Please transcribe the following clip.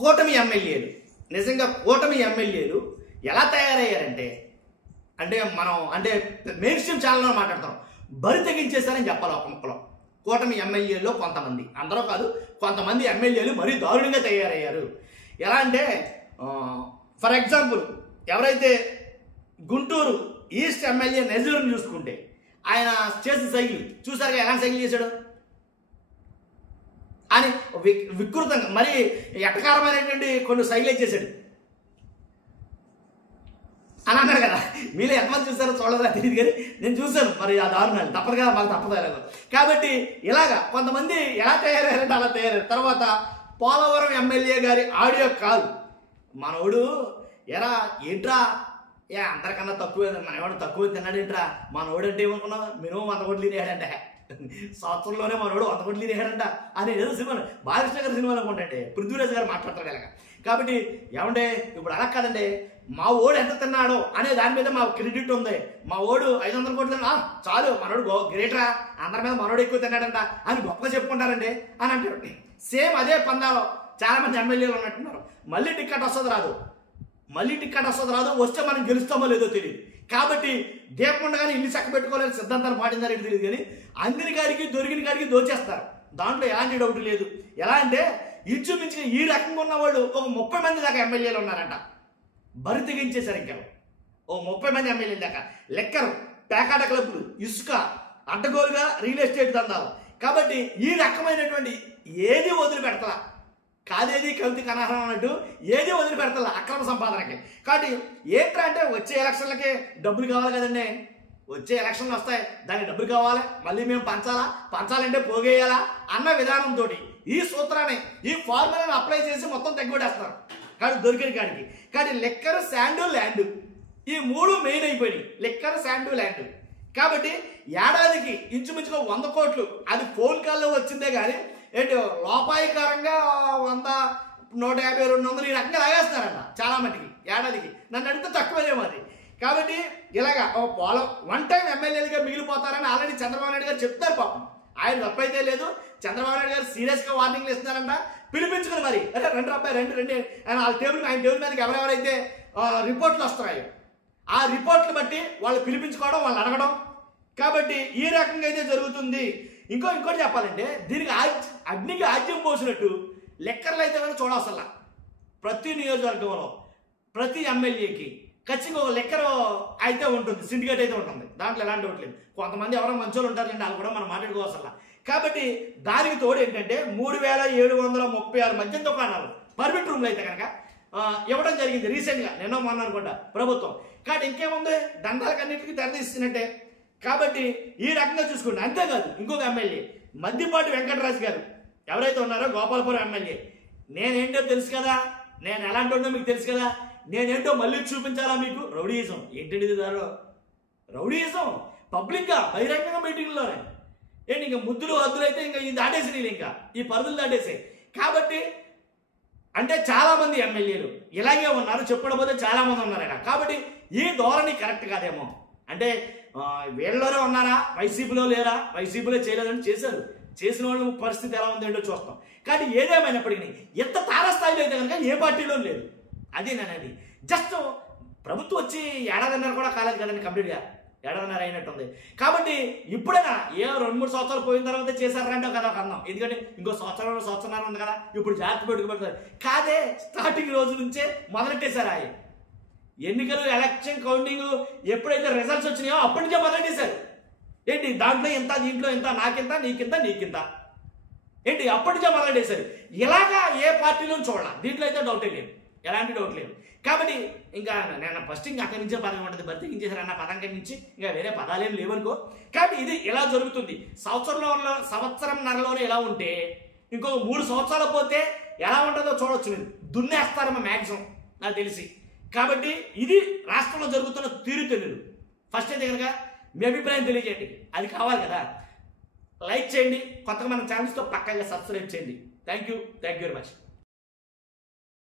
కూటమి ఎమ్మెల్యేలు నిజంగా కూటమి ఎమ్మెల్యేలు ఎలా తయారయ్యారంటే మనం మెయిన్ స్ట్రీమ్ ఛానల్లో మాట్లాడతాం, బరి తెగించేశారని చెప్పాలి ఒక ముక్కలో. కూటమి ఎమ్మెల్యేల్లో కొంతమంది, అందరూ కాదు, కొంతమంది ఎమ్మెల్యేలు మరీ దారుణంగా తయారయ్యారు. ఎలా అంటే ఫర్ ఎగ్జాంపుల్ ఎవరైతే గుంటూరు ఈస్ట్ ఎమ్మెల్యే నజీర్ని చూసుకుంటే ఆయన చేసిన సైకిల్ చూసారుగా, ఎలాంటి సైకిల్ చేశాడు అని వికృతంగా మరి ఎట్టకారమైనటువంటి కొన్ని సైకిల్ చేశాడు అని అన్నారు కదా. మీలో ఎంతమంది చూసారో చూడదా తెలియదు, కానీ నేను చూశాను. మరి ఆ దారుణాలు తప్పదు కదా, మాకు తప్పదు ఎలాగో. కాబట్టి ఇలాగా కొంతమంది ఎలా తయారయ్యారంటే అలా తయారయ్యారు. తర్వాత పోలవరం ఎమ్మెల్యే గారి ఆడియో కాల్, మనోడు ఎరా ఏంట్రా అందరికన్నా తక్కువ, మనవాడు తక్కువ తిన్నాడేంట్రా, మనోడు అంటే ఏమనుకున్నావు, మినిమం 100 కోట్లు తినేయాడంట, సంవత్సరంలోనే మనోడు 100 కోట్లు తినేయాడంట అని ఏదో సినిమా బాలకృష్ణ గారి సినిమాలు అనుకుంటే పృథ్వీరాజ్ గారు మాట్లాడతాడు ఇలాగా. కాబట్టి ఏమంటే ఇప్పుడు అలా కాదండి, మా ఓడు ఎంత తిన్నాడో అనే దాని మీద మా క్రెడిట్ ఉంది. మా ఓడు 500 కోట్లు తిన్నా చాలు, మనోడు గ్రేటరా, అందరి మీద మనోడు ఎక్కువ తిన్నాడంట అని గొప్పగా చెప్పుకుంటారండి అని అంటారు. సేమ్ అదే పందాలో చాలా మంది ఎమ్మెల్యేలు ఉన్నట్టున్నారు. మళ్ళీ టికెట్ వస్తుంది రాదు, వస్తే మనం గెలుస్తామో లేదో తెలియదు. కాబట్టి దీపకుండగానే ఇల్లు చక్క పెట్టుకోవాలని సిద్ధాంతాలు పాటించారని తెలియదు, కానీ అందిన కాడికి దొరికిన కాడికి దోచేస్తారు. దాంట్లో ఎలాంటి డౌట్ లేదు. ఎలా అంటే ఇంచుమించుగా ఈ రకంగా ఉన్న వాళ్ళు ఒక 30 మంది దాకా ఎమ్మెల్యేలు ఉన్నారంట. బరి తెగించేశారు. ఇంకా ఓ 30 మంది ఎమ్మెల్యేలు దాకా లెక్కరు, పేకాట క్లబ్లు, ఇసుక, అడ్డగోలుగా రియల్ ఎస్టేట్ దందాలు. కాబట్టి ఈ రకమైనటువంటి ఏది వదిలిపెడతలా, కాదేది కవిత కనహరం అన్నట్టు ఏది వదిలిపెడతలా అక్రమ సంపాదనకి. కాబట్టి ఏంట్రా అంటే వచ్చే ఎలక్షన్లకి డబ్బులు కావాలి కదండి, వచ్చే ఎలక్షన్లు వస్తాయి, దానికి డబ్బులు కావాలి, మళ్ళీ మేము పంచాలంటే పోగేయాలా అన్న విధానంతో ఈ సూత్రాన్ని, ఈ ఫార్ములాని అప్లై చేసి మొత్తం తగ్గొట్టేస్తారు. కాబట్టి దొరికిన కాడికి. కాబట్టి లెక్కర్, శాండు, ల్యాండ్ ఈ 3 మెయిన్ అయిపోయినాయి, లెక్కర్, శాండు, ల్యాండ్. కాబట్టి ఏడాదికి ఇంచుమించుగా 100 కోట్లు అది ఫోన్ కాల్లో వచ్చిందే కానీ ఏంటి లోపాయికారంగా 100, 150, 200 ఈ రకంగా లాగేస్తున్నారంట చాలా మటుకి ఏడాదికి. నన్ను అడిగితే తక్కువలేమో అది. కాబట్టి ఇలాగా వన్ టైం ఎమ్మెల్యేలుగా మిగిలిపోతారని ఆల్రెడీ చంద్రబాబు నాయుడు గారు చెప్తారు. పాపం ఆయన తప్పైతే లేదు, చంద్రబాబు నాయుడు గారు సీరియస్గా వార్నింగ్లు ఇస్తున్నారంట. పిలిపించుకుని మరి రెండు అబ్బాయి రెండు ఆయన ఆయన టేబుల్ మీదకి ఎవరెవరైతే రిపోర్ట్లు వస్తున్నాయో ఆ రిపోర్ట్లు బట్టి వాళ్ళు పిలిపించుకోవడం, వాళ్ళు అడగడం. కాబట్టి ఈ రకంగా అయితే జరుగుతుంది. ఇంకోటి చెప్పాలంటే దీనికి అగ్నికి ఆజ్యం పోసినట్టు లెక్కర్లు అయితే కనుక చూడాల్సల్లా. ప్రతి నియోజకవర్గంలో ప్రతి ఎమ్మెల్యేకి ఖచ్చితంగా ఒక లెక్కర్ అయితే ఉంటుంది, సిండికేట్ అయితే ఉంటుంది. దాంట్లో ఎలాంటి డౌట్ లేదు. కొంతమంది ఎవరో మంచోళ్ళు ఉంటారండి, వాళ్ళు కూడా మనం మాట్లాడుకోవాల్సల్లా. కాబట్టి దానికి తోడు ఏంటంటే 3736 మద్యం దుకాణాలు పర్మిట్ రూమ్లు అయితే కనుక ఇవ్వడం జరిగింది రీసెంట్గా, నిన్న మొన్న అనుకుంటా ప్రభుత్వం. కాబట్టి ఇంకేముంది, దందాలకన్నిటికీ తెరదీస్తున్నట్టే. కాబట్టి ఈ రకంగా చూసుకుంటే అంతేకాదు ఇంకొక ఎమ్మెల్యే మద్దిపాటి వెంకటరాజు గారు ఎవరైతే ఉన్నారో గోపాలపురం ఎమ్మెల్యే, నేనేంటో తెలుసు కదా, నేను ఎలాంటి ఉండో మీకు తెలుసు కదా, నేనేంటో మళ్ళీ చూపించాలా మీకు. రౌడీయిజం ఏంటండి ఇది, రౌడీయిజం పబ్లిక్గా బహిరంగంగా మీటింగ్లోనే ఏంటి, ఇంకా ముద్దులు హద్దులు అయితే ఇంకా ఇది దాటేసి నీళ్ళు, ఇంకా ఈ పరిధులు దాటేసాయి. కాబట్టి అంటే చాలామంది ఎమ్మెల్యేలు ఇలాగే ఉన్నారు, చెప్పకపోతే చాలామంది ఉన్నారైనా. కాబట్టి ఈ ధోరణి కరెక్ట్ కాదేమో. అంటే వీళ్ళలోనే ఉన్నారా, వైసీపీలో లేరా, వైసీపీలో చేయలేదని చేశారు, చేసిన వాళ్ళ పరిస్థితి ఎలా ఉందేంటో చూస్తాం. కానీ ఏదేమైనప్పటికీ ఎంత తారస్థాయిలో అయితే కనుక ఏ పార్టీలో లేదు. అది నేనది జస్ట్ ప్రభుత్వం వచ్చి 1.5 ఏళ్ళు కూడా కాలేదు కదండి, కంప్లీట్గా 1.5 ఏళ్ళు అయినట్టుంది. కాబట్టి ఇప్పుడైనా 2-3 సంవత్సరాలు పోయిన తర్వాత చేశారంటే కదా అన్నాం. ఎందుకంటే ఇంకో సంవత్సరం ఉంది కదా, ఇప్పుడు జాగ్రత్త పెట్టుకోబెడతారు కాదే. స్టార్టింగ్ రోజు నుంచే మొదలెట్టేశారు. ఆయన ఎన్నికలు, ఎలక్షన్ కౌంటింగ్ ఎప్పుడైతే రిజల్ట్స్ వచ్చినాయో అప్పటి నుంచే మొదలెట్టేశారు. ఏంటి దాంట్లో ఎంత, దీంట్లో ఎంత, నాకింత, నీకింత ఏంటి అప్పటి నుంచే మొదలెట్టేశారు. ఇలాగా ఏ పార్టీలో చూడాలి, దీంట్లో అయితే డౌటే లేదు, ఎలాంటి డౌట్ లేదు. కాబట్టి ఇంకా నేను ఫస్ట్ ఇంకా అక్కడి నుంచే పదం ఉంటుంది, బతికించేసారన్న పదం నుంచి ఇంకా వేరే పదాలేం లేవనుకో. కాబట్టి ఇది ఇలా జరుగుతుంది. సంవత్సరంన్నరలోనే ఎలా ఉంటే ఇంకో 3 సంవత్సరాలు పోతే ఎలా ఉంటుందో చూడొచ్చు. మీరు దున్నేస్తారమ్మా మ్యాక్సిమం నాకు తెలిసి. కాబట్టి ఇది రాష్ట్రంలో జరుగుతున్న తీరుతెన్నులు. ఫస్ట్ అయితే కనుక మీ అభిప్రాయం తెలియజేయండి, అది కావాలి కదా. లైక్ చేయండి, కొత్తగా మన ఛానల్స్తో పక్కాగా సబ్స్క్రైబ్ చేయండి. Thank you very much.